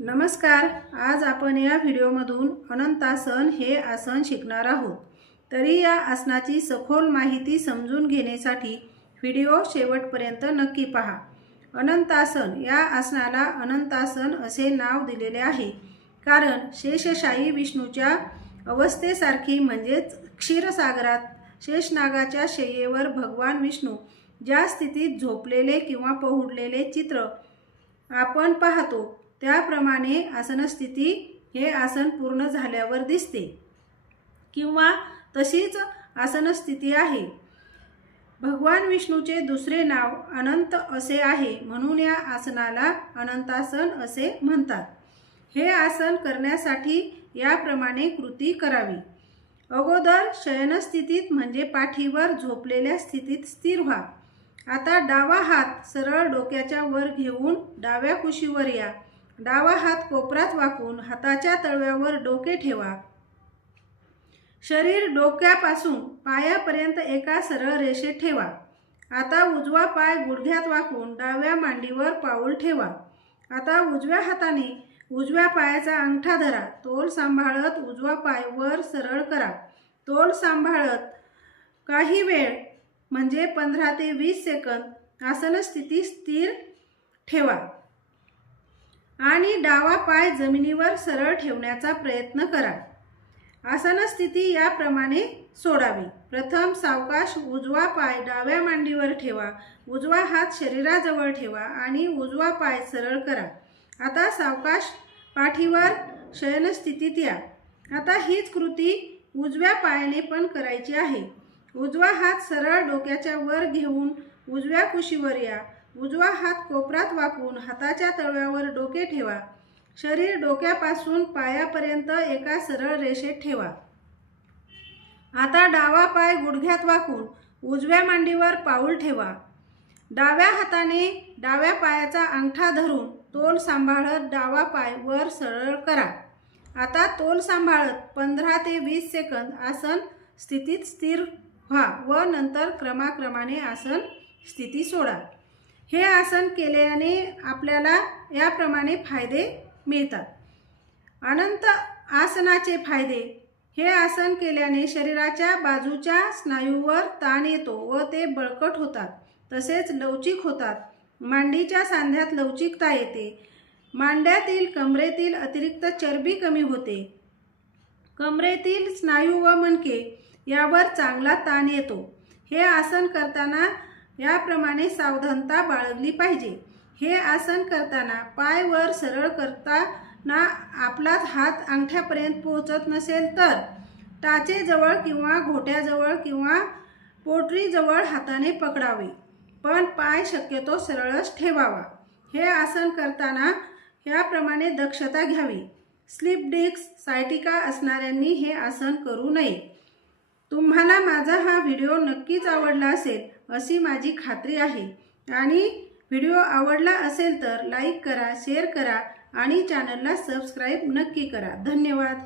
नमस्कार आज आपण या व्हिडिओमधून अनंतासन हे आसन शिकणार आहोत. तरी या आसनाची सखोल माहिती समजून घेण्यासाठी व्हिडिओ शेवटपर्यंत नक्की पहा. अनंतासन या आसनाला अनंतासन असे नाव दिलेले आहे. कारण शेषशाही विष्णूच्या अवस्थेसारखी म्हणजेच क्षीरसागरात शेषनागाच्या शय्येवर भगवान विष्णू ज्या स्थितीत झोपलेले किंवा पहुडलेले चित्र आपण पाहतो त्याप्रमाणे आसनस्थिती हे आसन पूर्ण झाल्यावर दिसते. किंवा तशीच आसनस्थिती आहे. भगवान विष्णूचे दुसरे नाव अनंत असे आहे म्हणून या आसनाला अनंतासन असे म्हणतात. हे आसन करण्यासाठी याप्रमाणे कृती करावी. अगोदर शयनस्थितीत म्हणजे पाठीवर झोपलेल्या स्थितीत स्थिर व्हा. आता डावा हात सरळ डोक्याच्या वर घेऊन डाव्या कुशीवर या. डावा हात कोपरात वाकून हाताच्या तळव्यावर डोके ठेवा. शरीर डोक्यापासून पायापर्यंत एका सरळ रेषेत ठेवा. आता उजवा पाय गुडघ्यात वाकून डाव्या मांडीवर पाऊल ठेवा. आता उजव्या हाताने उजव्या पायाचा अंगठा धरा. तोल सांभाळत उजवा पाय वर सरळ करा. तोल सांभाळत काही वेळ म्हणजे पंधरा ते वीस सेकंद आसन स्थिती स्थिर ठेवा. आणि डावा पाय जमिनीवर सरळ ठेवण्याचा प्रयत्न करा. आसन स्थिती याप्रमाणे सोडावी. प्रथम सावकाश उजवा पाय डाव्या मांडीवर ठेवा. उजवा हात शरीराजवळ ठेवा आणि उजवा पाय सरळ करा. आता सावकाश पाठीवर शयनस्थितीत या. आता हीच कृती उजव्या पायाने पण करायची आहे. उजवा हात सरळ डोक्याच्या वर घेऊन उजव्या कुशीवर या. उजवा हात कोपरात वाकून हाताच्या तळव्यावर डोके ठेवा. शरीर डोक्यापासून पायापर्यंत एका सरळ रेषेत ठेवा. आता डावा पाय गुडघ्यात वाकून उजव्या मांडीवर पाऊल ठेवा. डाव्या हाताने डाव्या पायाचा अंगठा धरून तोल सांभाळत डावा पाय वर सरळ करा. आता तोल सांभाळत पंधरा ते वीस सेकंद आसन स्थितीत स्थिर व्हा व नंतर क्रमाक्रमाने आसन स्थिती सोडा. हे आसन केल्याने आपल्याला याप्रमाणे फायदे मिळतात. अनंत आसनाचे फायदे. हे आसन केल्याने शरीराच्या बाजूच्या स्नायूवर ताण येतो व ते बळकट होतात. तसेच लवचिक होतात. मांडीच्या सांध्यात लवचिकता येते. मांड्यातील कमरेतील अतिरिक्त चरबी कमी होते. कमरेतील स्नायू व मणके यावर चांगला ताण येतो. हे आसन करताना याप्रमाणे सावधानता बाळगली पाहिजे. हे आसन करताना पाय वर सरळ करताना आपलाच हात अंगठ्यापर्यंत पोहोचत नसेल तर टाचेजवळ किंवा घोट्याजवळ किंवा पोटरीजवळ हाताने पकडावे. पण पाय शक्यतो सरळच ठेवावा. हे आसन करताना याप्रमाणे दक्षता घ्यावी. स्लिप डिस्क सायटिका असणाऱ्यांनी हे आसन करू नये. तुम्हाला माझा हा व्हिडिओ नक्कीच आवडला असेल अशी माझी खात्री आहे. आणि व्हिडिओ आवडला असेल तर लाईक करा शेअर करा आणि चॅनलला सबस्क्राईब नक्की करा. धन्यवाद.